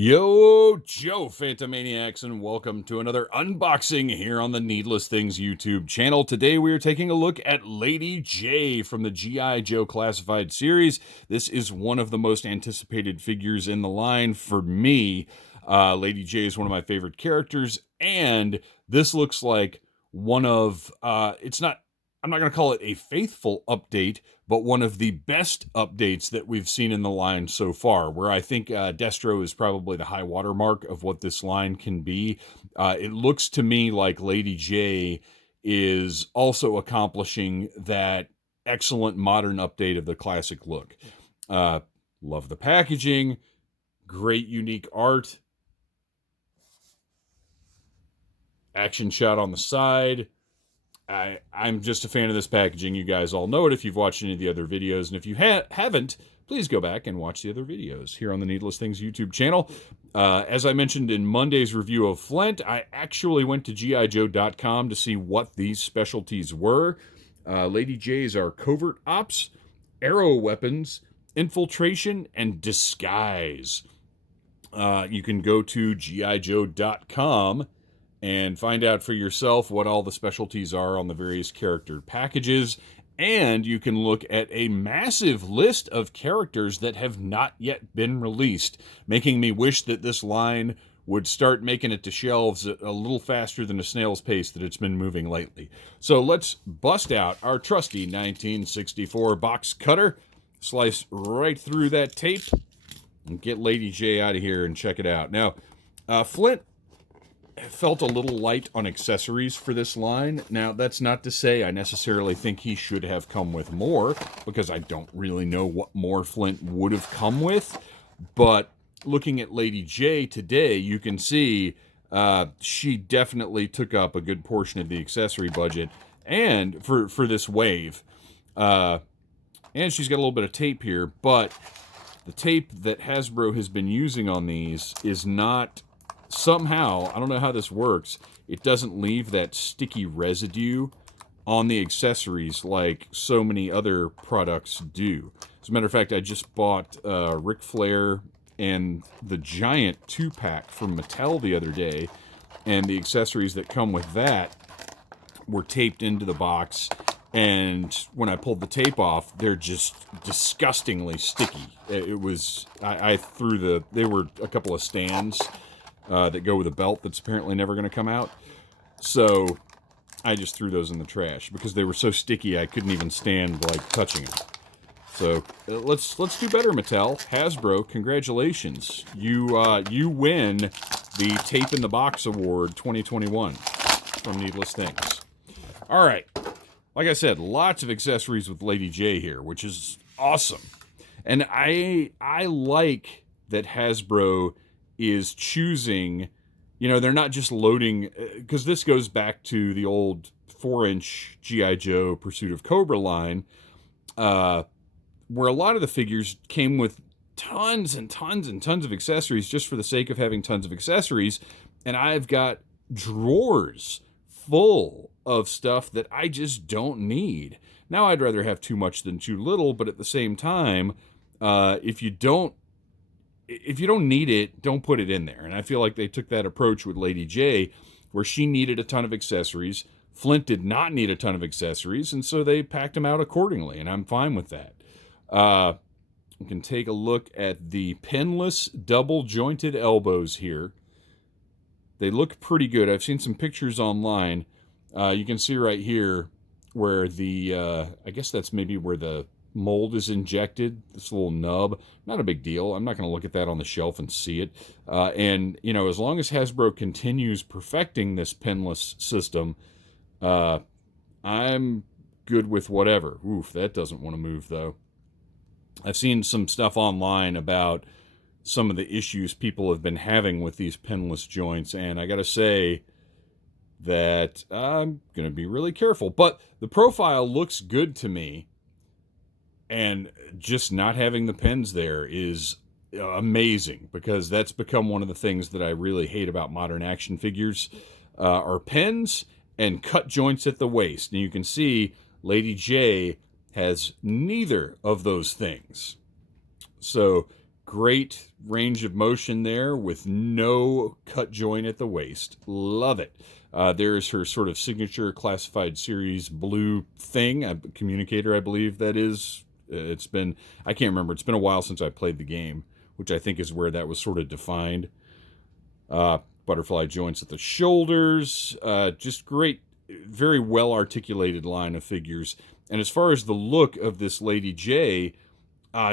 Yo, Joe Phantomaniacs, and welcome to another unboxing here on the Needless Things YouTube channel. Today we are taking a look at Lady Jaye from the G.I. Joe Classified series. This is one of the most anticipated figures in the line for me. Lady Jaye is one of my favorite characters, and this looks like one of, I'm not going to call it a faithful update, but one of the best updates that we've seen in the line so far, where I think Destro is probably the high watermark of what this line can be. It looks to me like Lady Jaye is also accomplishing that excellent modern update of the classic look. Love the packaging, great unique art, action shot on the side. I'm just a fan of this packaging. You guys all know it if you've watched any of the other videos. And if you haven't, please go back and watch the other videos here on the Needless Things YouTube channel. As I mentioned in Monday's review of Flint, I actually went to GIJoe.com to see what these specialties were. Lady Jaye's are covert ops, arrow weapons, infiltration, and disguise. You can go to GIJoe.com and find out for yourself what all the specialties are on the various character packages. And you can look at a massive list of characters that have not yet been released, making me wish that this line would start making it to shelves a little faster than a snail's pace that it's been moving lately. So let's bust out our trusty 1964 box cutter, slice right through that tape, and get Lady Jaye out of here and check it out. Now, Flint felt a little light on accessories for this line. Now, that's not to say I necessarily think he should have come with more, because I don't really know what more Flint would have come with. But looking at Lady Jaye today, you can see she definitely took up a good portion of the accessory budget, and for this wave. And she's got a little bit of tape here, but the tape that Hasbro has been using on these is not... Somehow, I don't know how this works, it doesn't leave that sticky residue on the accessories like so many other products do. As a matter of fact, I just bought Ric Flair and the Giant 2-pack from Mattel the other day, and the accessories that come with that were taped into the box, and when I pulled the tape off, they're just disgustingly sticky. It was... I threw they were a couple of stands that go with a belt that's apparently never going to come out. So I just threw those in the trash because they were so sticky I couldn't even stand like touching them. So let's do better, Mattel. Hasbro, congratulations. You win the Tape in the Box Award 2021 from Needless Things. All right. Like I said, lots of accessories with Lady Jaye here, which is awesome. And I like that Hasbro is choosing, they're not just loading, because this goes back to the old 4-inch G.I. Joe Pursuit of Cobra line, where a lot of the figures came with tons and tons and tons of accessories just for the sake of having tons of accessories, and I've got drawers full of stuff that I just don't need. Now, I'd rather have too much than too little, but at the same time, if you don't need it, don't put it in there. And I feel like they took that approach with Lady Jaye, where she needed a ton of accessories. Flint did not need a ton of accessories, and so they packed them out accordingly, and I'm fine with that. You can take a look at the Pinless double-jointed elbows here. They look pretty good. I've seen some pictures online. You can see right here where I guess that's maybe where the mold is injected, this little nub. Not a big deal. I'm not going to look at that on the shelf and see it. And, as long as Hasbro continues perfecting this pinless system, I'm good with whatever. Oof, that doesn't want to move, though. I've seen some stuff online about some of the issues people have been having with these pinless joints, and I got to say that I'm going to be really careful. But the profile looks good to me. And just not having the pins there is amazing, because that's become one of the things that I really hate about modern action figures, are pins and cut joints at the waist. And you can see Lady Jaye has neither of those things. So Great range of motion there with no cut joint at the waist. Love it. There's her sort of signature classified series blue thing, a communicator, I believe that is. I can't remember. It's been a while since I played the game, which I think is where that was sort of defined. Butterfly joints at the shoulders. Just great, very well articulated line of figures. And as far as the look of this Lady Jaye,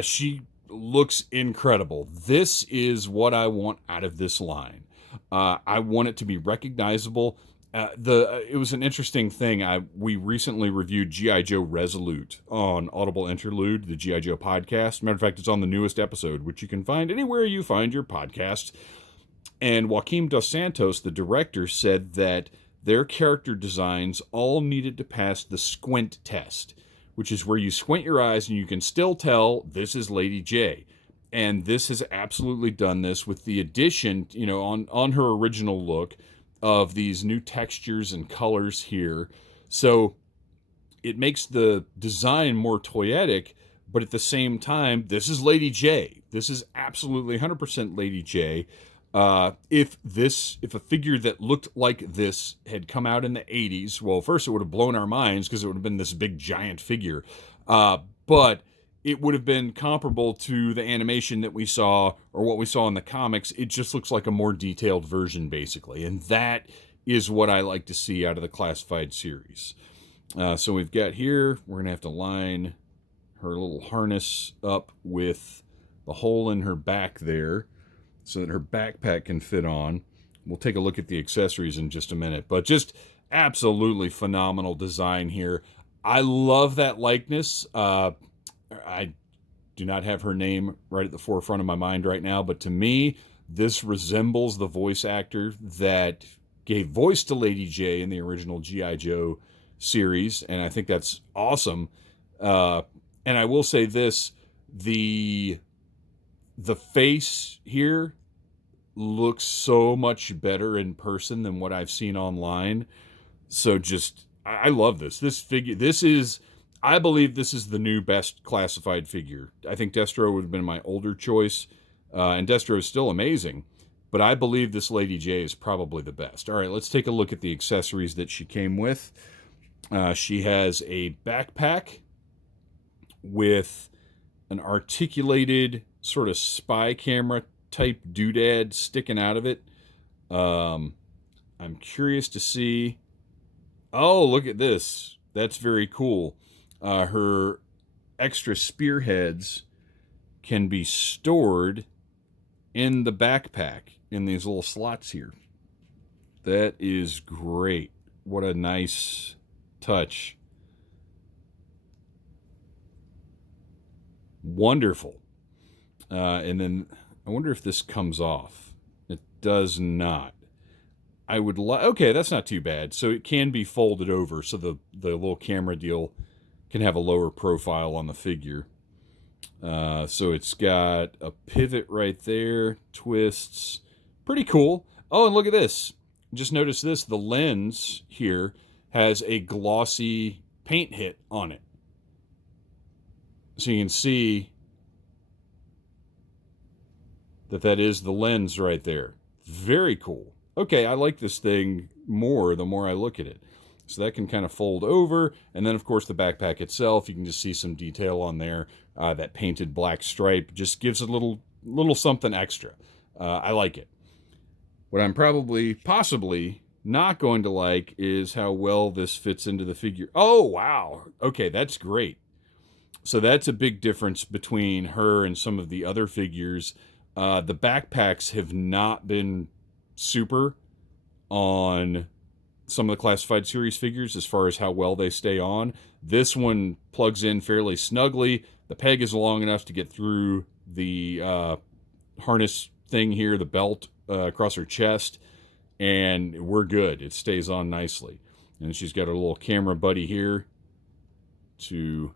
she looks incredible. This is what I want out of this line. I want it to be recognizable. It was an interesting thing. We recently reviewed G.I. Joe Resolute on Audible Interlude, the G.I. Joe podcast. Matter of fact, it's on the newest episode, which you can find anywhere you find your podcasts. And Joaquim Dos Santos, the director, said that their character designs all needed to pass the squint test, which is where you squint your eyes and you can still tell this is Lady Jaye. And this has absolutely done this with the addition, on her original look of these new textures and colors here. So it makes the design more toyetic, but at the same time, this is Lady Jaye. This is absolutely 100% Lady Jaye. If a figure that looked like this had come out in the 80s, well, first it would have blown our minds because it would have been this big giant figure. But it would have been comparable to the animation that we saw or what we saw in the comics. It just looks like a more detailed version, basically. And that is what I like to see out of the classified series. So we've got here, we're going to have to line her little harness up with the hole in her back there, so that her backpack can fit on. We'll take a look at the accessories in just a minute, but just absolutely phenomenal design here. I love that likeness. I do not have her name right at the forefront of my mind right now, but to me, this resembles the voice actor that gave voice to Lady Jaye in the original G.I. Joe series, and I think that's awesome. And I will say this, the face here looks so much better in person than what I've seen online. So I love this. This figure, I believe this is the new best classified figure. I think Destro would have been my older choice, and Destro is still amazing, but I believe this Lady Jaye is probably the best. All right, let's take a look at the accessories that she came with. She has a backpack with an articulated sort of spy camera type doodad sticking out of it. I'm curious to see. Oh, look at this. That's very cool. Her extra spearheads can be stored in the backpack in these little slots here. That is great. What a nice touch. Wonderful. And then I wonder if this comes off. It does not. Okay, that's not too bad. So it can be folded over, so the little camera deal can have a lower profile on the figure. So it's got a pivot right there, twists. Pretty cool. Oh, and look at this. Just notice this. The lens here has a glossy paint hit on it. So you can see that is the lens right there. Very cool. Okay, I like this thing more the more I look at it. So that can kind of fold over. And then, of course, the backpack itself, you can just see some detail on there. That painted black stripe just gives a little something extra. I like it. What I'm possibly not going to like is how well this fits into the figure. Oh, wow. Okay, that's great. So that's a big difference between her and some of the other figures. The backpacks have not been super on some of the classified series figures as far as how well they stay on. This one plugs in fairly snugly. The peg is long enough to get through the harness thing here, the belt across her chest, and we're good. It stays on nicely. And she's got a little camera buddy here to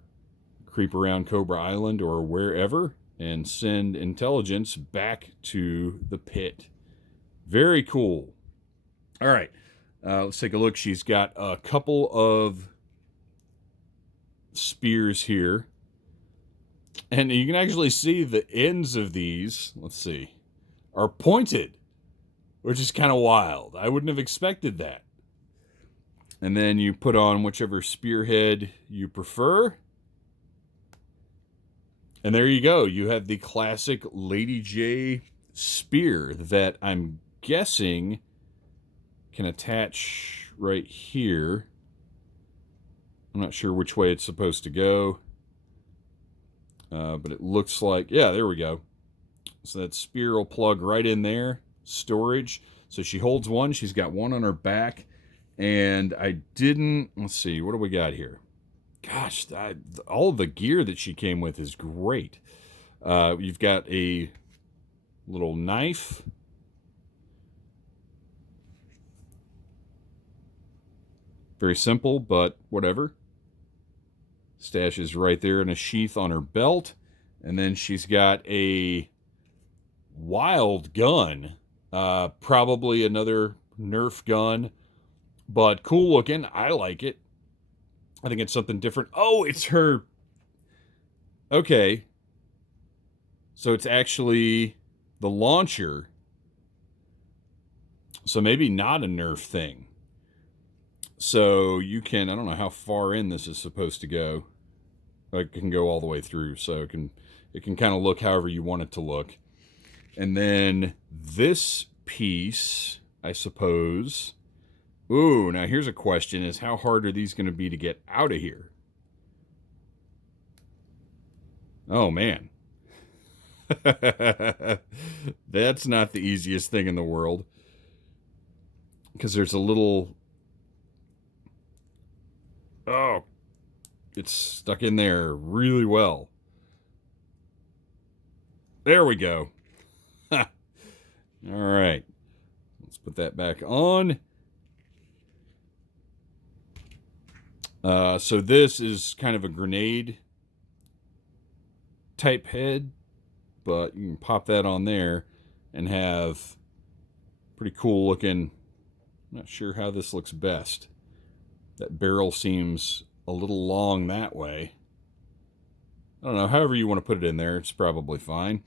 creep around Cobra Island or wherever and send intelligence back to the pit. Very cool. All right, let's take a look. She's got a couple of spears here And you can actually see the ends of these, let's see, are pointed, which is kind of wild. I wouldn't have expected that. And then you put on whichever spearhead you prefer. And there you go. You have the classic Lady Jaye spear that I'm guessing can attach right here. I'm not sure which way it's supposed to go. But it looks like, yeah, there we go. So that spear will plug right in there. Storage. So she holds one. She's got one on her back. And I didn't, let's see, what do we got here? Gosh, all of the gear that she came with is great. You've got a little knife. Very simple, but whatever. Stashes right there in a sheath on her belt. And then she's got a wild gun. Probably another Nerf gun. But cool looking. I like it. I think it's something different. Oh, it's her. Okay. So it's actually the launcher. So maybe not a Nerf thing. So you can, I don't know how far in this is supposed to go. It can go all the way through, so it can kind of look however you want it to look. And then this piece, I suppose. Ooh, now here's a question, is how hard are these going to be to get out of here? Oh, man. That's not the easiest thing in the world. Because there's a little... Oh, it's stuck in there really well. There we go. All right. Let's put that back on. So this is kind of a grenade type head, but you can pop that on there and have pretty cool looking. I'm not sure how this looks best. That barrel seems a little long that way. I don't know, however you want to put it in there, it's probably fine.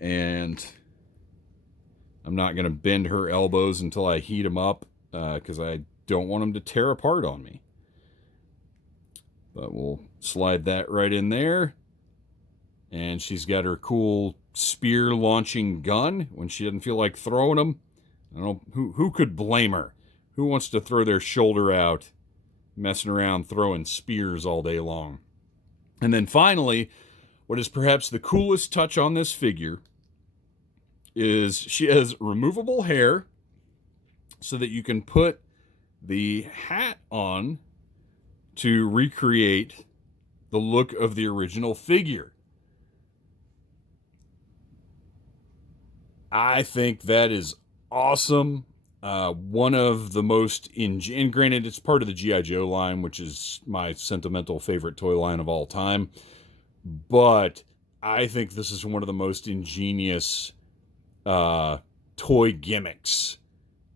And I'm not going to bend her elbows until I heat them up, because I don't want them to tear apart on me. But we'll slide that right in there. And she's got her cool spear launching gun when she doesn't feel like throwing them. I don't know, who could blame her? Who wants to throw their shoulder out, messing around throwing spears all day long? And then finally, what is perhaps the coolest touch on this figure is she has removable hair so that you can put the hat on to recreate the look of the original figure. I think that is awesome. One of the most, and granted, it's part of the G.I. Joe line, which is my sentimental favorite toy line of all time. But I think this is one of the most ingenious toy gimmicks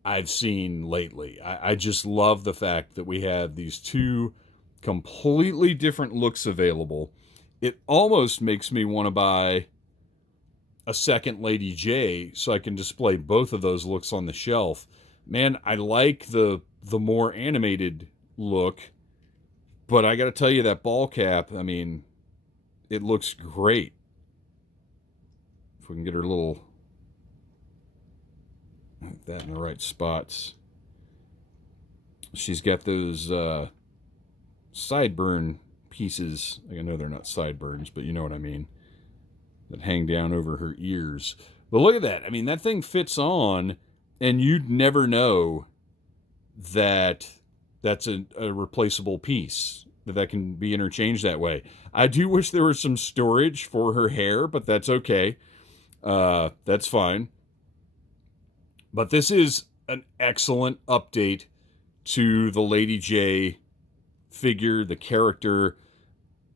I've seen lately. I just love the fact that we have these two completely different looks available. It almost makes me want to buy a second Lady Jaye so I can display both of those looks on the shelf. Man, I like the more animated look, but I got to tell you, that ball cap, I mean, it looks great. If we can get her little, that in the right spots. She's got those sideburn pieces. I know they're not sideburns, but you know what I mean, that hang down over her ears. But look at that. I mean, that thing fits on, and you'd never know that that's a replaceable piece, that can be interchanged that way. I do wish there was some storage for her hair, but that's okay. That's fine. But this is an excellent update to the Lady Jaye figure, the character.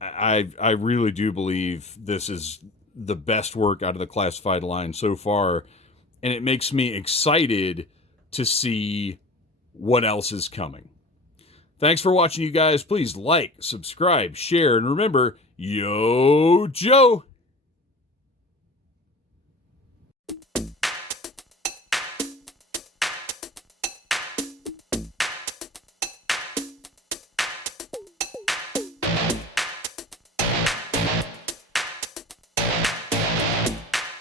I really do believe this is the best work out of the classified line so far, and it makes me excited to see what else is coming. Thanks for watching, you guys. Please like, subscribe, share, and remember, Yo, Joe!